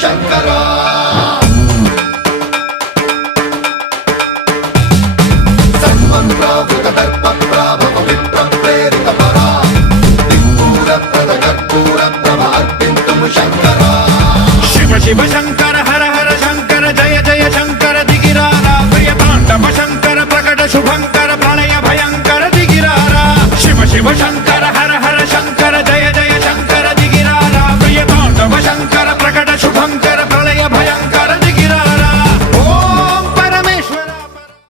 శంకర సన్మన్రావృత దర్ప ప్రాభవ విప్ర ప్రేరిత పరా దిక్పూర ప్రద కర్పూర ప్రభ అర్పింతుము శంకర శివ శివ శంకర హర హర శంకర జయ జయ శంకర దిగిరారా ప్రియ తాండవ శంకర ప్రకట శుభంకర